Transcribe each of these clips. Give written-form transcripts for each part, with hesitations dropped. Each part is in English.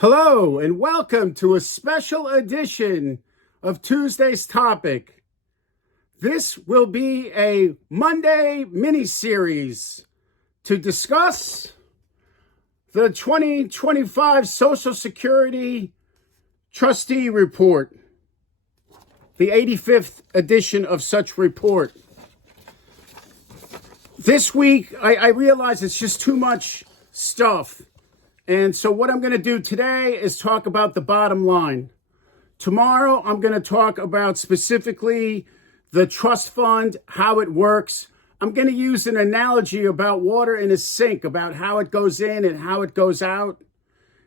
Hello and welcome to a special edition of Tuesday's Topic. This will be a Monday mini-series to discuss the 2025 Social Security Trustee Report, the 85th edition of such report. This week, I realize it's just too much stuff. And so what I'm going to do today is talk about the bottom line. Tomorrow, I'm going to talk about specifically the trust fund, how it works. I'm going to use an analogy about water in a sink, about how it goes in and how it goes out.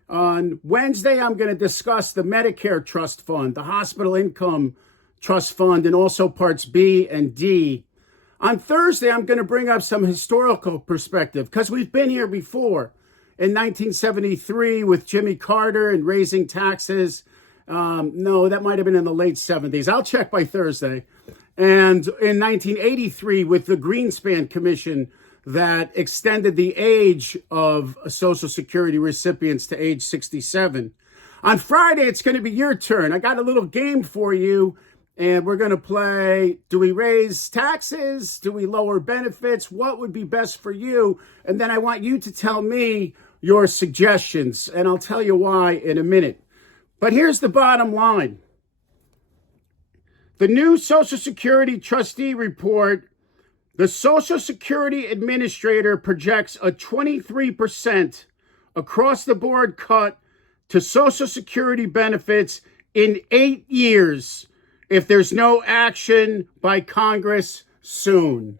On Wednesday, I'm going to discuss the Medicare trust fund, the hospital income trust fund, and also parts B and D. On Thursday, I'm going to bring up some historical perspective because we've been here before. In 1973 with Jimmy Carter and raising taxes. No, that might have been in the late 70s. I'll check by Thursday. And in 1983 with the Greenspan Commission that extended the age of Social Security recipients to age 67. On Friday, it's going to be your turn. I got a little game for you. And we're going to play, do we raise taxes? Do we lower benefits? What would be best for you? And then I want you to tell me your suggestions, and I'll tell you why in a minute. But here's the bottom line. The new Social Security Trustee Report, the Social Security Administrator projects a 23% across-the-board cut to Social Security benefits in 8 years if there's no action by Congress soon.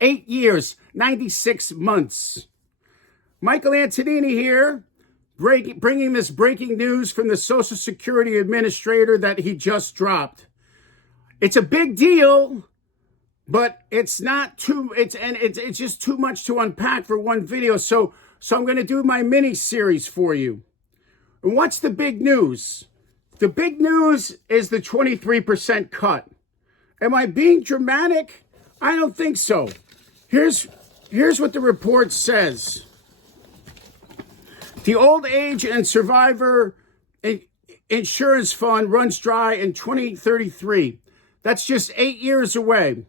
8 years, 96 months. Michael Antonini here, bringing this breaking news from the Social Security Administrator that he just dropped. It's a big deal, but it's not too. It's just too much to unpack for one video. So I'm going to do my mini series for you. And what's the big news? The big news is the 23% cut. Am I being dramatic? I don't think so. Here's what the report says. The Old Age and Survivor Insurance Fund runs dry in 2033. That's just 8 years away.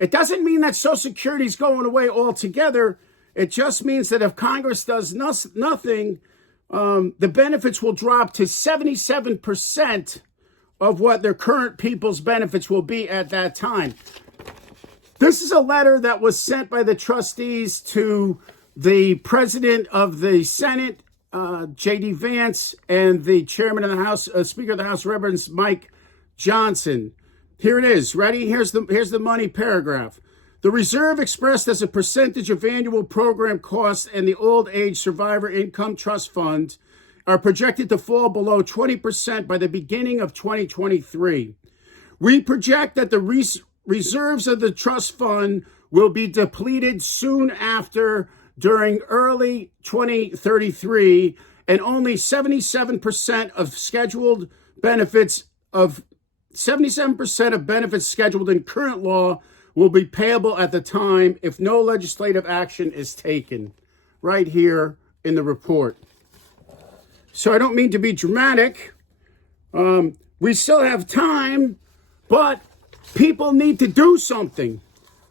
It doesn't mean that Social Security is going away altogether. It just means that if Congress does nothing, the benefits will drop to 77% of what their current people's benefits will be at that time. This is a letter that was sent by the trustees to the President of the Senate, J.D. Vance, and the Chairman of the House, Speaker of the House, Reverend Mike Johnson. Here it is. Ready? Here's the money paragraph. The reserve expressed as a percentage of annual program costs and the Old Age Survivor Income Trust Fund are projected to fall below 20% by the beginning of 2023. We project that the reserves of the trust fund will be depleted soon after during early 2033, and only 77% of scheduled benefits of 77% of benefits scheduled in current law will be payable at the time if no legislative action is taken. Right here in the report. So I don't mean to be dramatic. We still have time, but people need to do something.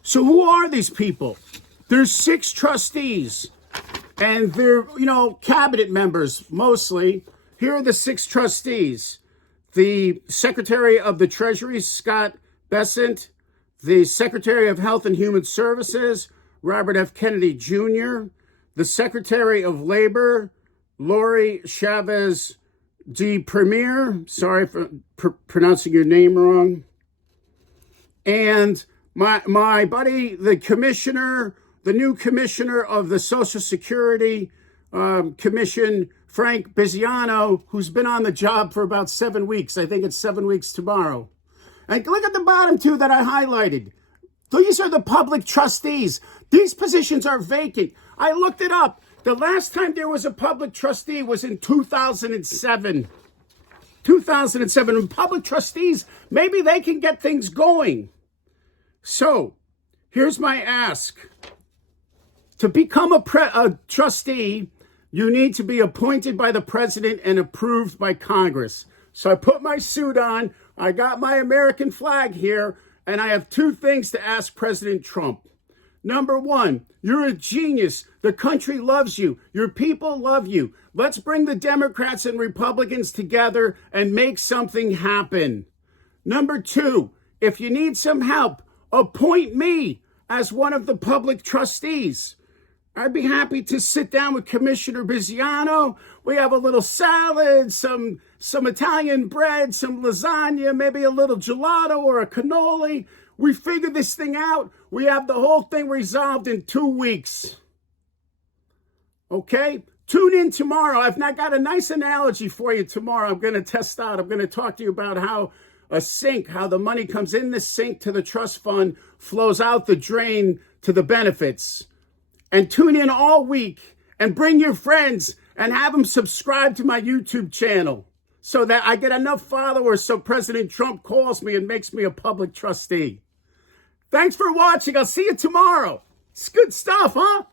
So who are these people? There's 6 trustees, and they're, cabinet members mostly. Here are the 6 trustees. The Secretary of the Treasury, Scott Bessent. The Secretary of Health and Human Services, Robert F. Kennedy Jr. The Secretary of Labor, Lori Chavez de Premier. Sorry for pronouncing your name wrong. And my buddy, the commissioner, the new commissioner of the Social Security Commission, Frank Biziano, who's been on the job for about 7 weeks. I think it's 7 weeks tomorrow. And look at the bottom 2 that I highlighted. These are the public trustees. These positions are vacant. I looked it up. The last time there was a public trustee was in 2007. 2007. And public trustees, maybe they can get things going. So, here's my ask. To become a trustee, you need to be appointed by the president and approved by Congress. So I put my suit on, I got my American flag here, and I have two things to ask President Trump. Number one, you're a genius. The country loves you. Your people love you. Let's bring the Democrats and Republicans together and make something happen. Number two, if you need some help, appoint me as one of the public trustees. I'd be happy to sit down with Commissioner Biziano. We have a little salad, some Italian bread, some lasagna, maybe a little gelato or a cannoli. We figure this thing out. We have the whole thing resolved in 2 weeks. Okay? Tune in tomorrow. I've not got a nice analogy for you tomorrow. I'm going to test out. I'm going to talk to you about how a sink, how the money comes in the sink to the trust fund, flows out the drain to the benefits. And tune in all week and bring your friends and have them subscribe to my YouTube channel so that I get enough followers so President Trump calls me and makes me a public trustee. Thanks for watching. I'll see you tomorrow. It's good stuff, huh?